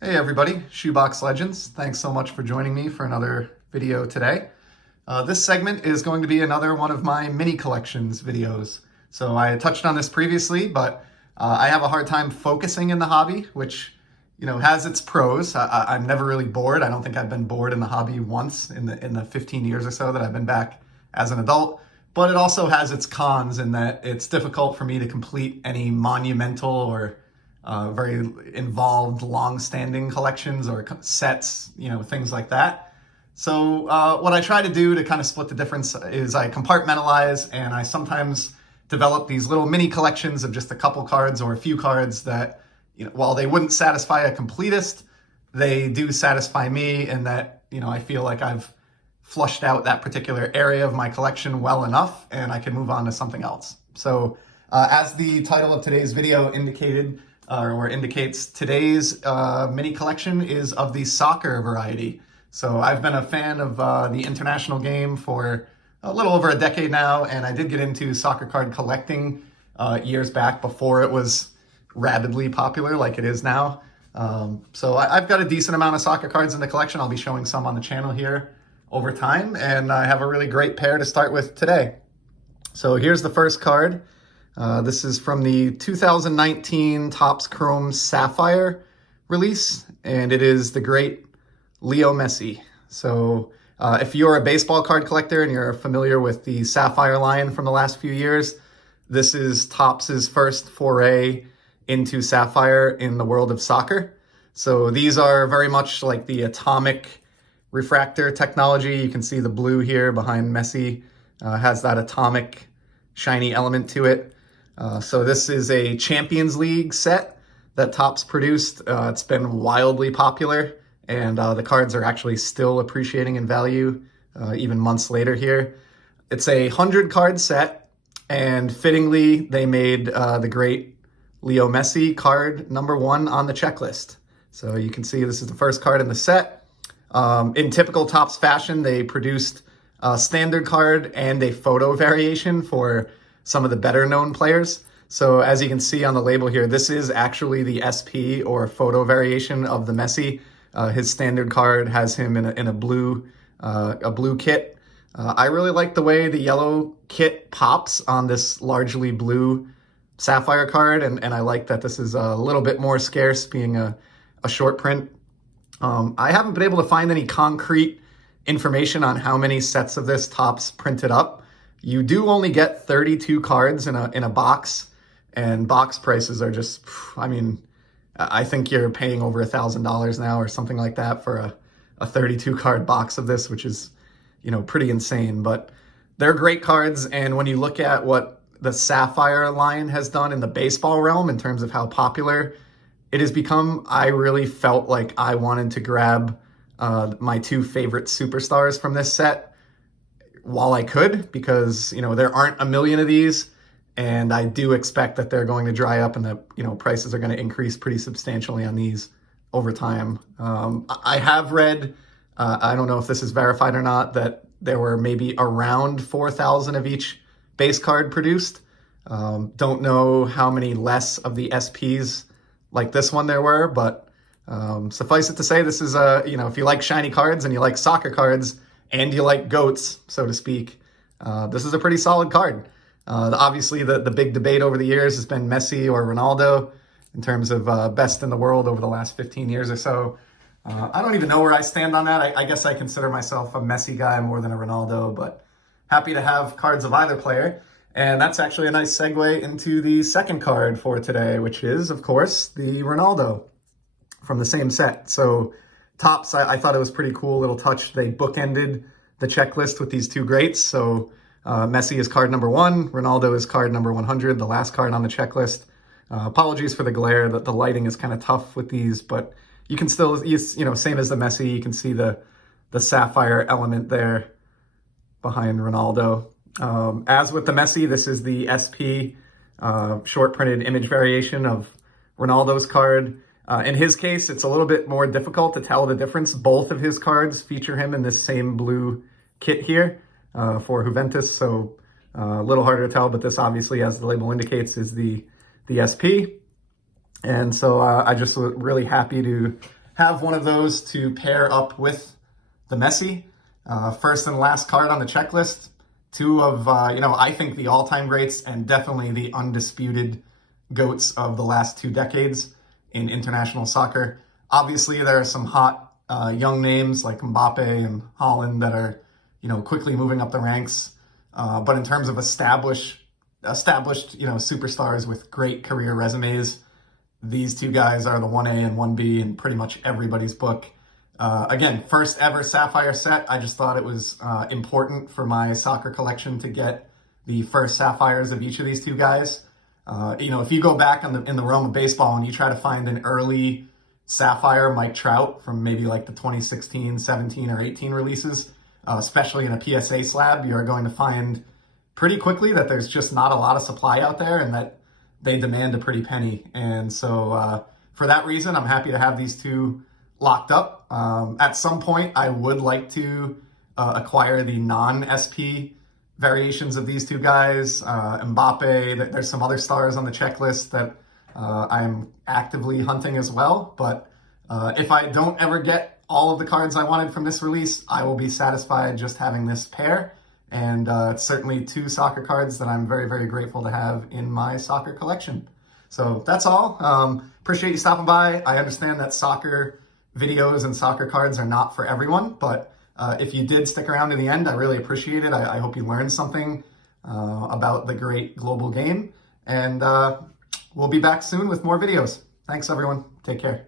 Hey everybody, Shoebox Legends. Thanks so much for joining me for another video today. This segment is going to be another one of my mini collections videos. So I touched on this previously, but I have a hard time focusing in the hobby, which has its pros. I'm never really bored. I don't think I've been bored in the hobby once in the 15 years or so that I've been back as an adult. But it also has its cons in that it's difficult for me to complete any monumental or very involved, long-standing collections or sets, things like that. So what I try to do to kind of split the difference is I compartmentalize, and I sometimes develop these little mini collections of just a couple cards or a few cards that, while they wouldn't satisfy a completist, they do satisfy me, and that, I feel like I've flushed out that particular area of my collection well enough, and I can move on to something else. So as the title of today's video indicated, or indicates, today's mini collection is of the soccer variety. So I've been a fan of the international game for a little over a decade now, and I did get into soccer card collecting years back before it was rabidly popular like it is now. So I've got a decent amount of soccer cards in the collection. I'll be showing some on the channel here over time, and I have a really great pair to start with today. So here's the first card. This is from the 2019 Topps Chrome Sapphire release, and it is the great Leo Messi. So if you're a baseball card collector and you're familiar with the Sapphire line from the last few years, this is Topps's first foray into Sapphire in the world of soccer. So these are very much like the atomic refractor technology. You can see the blue here behind Messi has that atomic shiny element to it. So this is a Champions League set that Topps produced. It's been wildly popular, and the cards are actually still appreciating in value even months later here. It's a 100-card set, and fittingly, they made the great Leo Messi card number 1 on the checklist. So you can see this is the first card in the set. In typical Topps fashion, they produced a standard card and a photo variation for some of the better known players. So as you can see on the label here, this is actually the SP or photo variation of the Messi. His standard card has him in a blue kit. I really like the way the yellow kit pops on this largely blue Sapphire card, and I like that this is a little bit more scarce, being a short print. I haven't been able to find any concrete information on how many sets of this Topps printed up. You do only get 32 cards in a box, and box prices are just, I think you're paying over $1,000 now or something like that for a 32 card box of this, which is, pretty insane. But they're great cards, and when you look at what the Sapphire line has done in the baseball realm in terms of how popular it has become, I really felt like I wanted to grab my 2 favorite superstars from this set while I could, because, there aren't a million of these, and I do expect that they're going to dry up and that, prices are going to increase pretty substantially on these over time. I have read, I don't know if this is verified or not, that there were maybe around 4,000 of each base card produced. Don't know how many less of the SPs like this one there were, but suffice it to say, this is if you like shiny cards and you like soccer cards and you like goats, so to speak, this is a pretty solid card. Obviously, the big debate over the years has been Messi or Ronaldo in terms of best in the world over the last 15 years or so. I don't even know where I stand on that. I guess I consider myself a Messi guy more than a Ronaldo, but happy to have cards of either player. And that's actually a nice segue into the second card for today, which is, of course, the Ronaldo from the same set. So Topps, I thought it was pretty cool little touch. They bookended the checklist with these 2 greats. So Messi is card number 1, Ronaldo is card number 100, the last card on the checklist. Apologies for the glare, that the lighting is kind of tough with these, but you can still, same as the Messi, you can see the Sapphire element there behind Ronaldo. As with the Messi, this is the SP short printed image variation of Ronaldo's card. In his case, it's a little bit more difficult to tell the difference. Both of his cards feature him in this same blue kit here for YOU-ventus, so a little harder to tell, but this obviously, as the label indicates, is the SP. And so I just was really happy to have one of those to pair up with the Messi. First and last card on the checklist. Two of, I think the all-time greats and definitely the undisputed GOATs of the last 2 decades in international soccer. Obviously, there are some hot young names like Mbappe and Haaland that are, quickly moving up the ranks. But in terms of established, superstars with great career resumes, these 2 guys are the 1A and 1B in pretty much everybody's book. Again, first ever Sapphire set. I just thought it was important for my soccer collection to get the first Sapphires of each of these 2 guys. If you go back in the realm of baseball and you try to find an early Sapphire Mike Trout from maybe like the 2016, 17, or 18 releases, especially in a PSA slab, you're going to find pretty quickly that there's just not a lot of supply out there and that they demand a pretty penny. And so for that reason, I'm happy to have these 2 locked up. At some point, I would like to acquire the non-SP variations of these 2 guys. Mbappe, there's some other stars on the checklist that I'm actively hunting as well. But if I don't ever get all of the cards I wanted from this release, I will be satisfied just having this pair. And it's certainly 2 soccer cards that I'm very, very grateful to have in my soccer collection. So that's all. Appreciate you stopping by. I understand that soccer videos and soccer cards are not for everyone, but if you did stick around to the end, I really appreciate it. I hope you learned something about the great global game, and we'll be back soon with more videos. Thanks, everyone. Take care.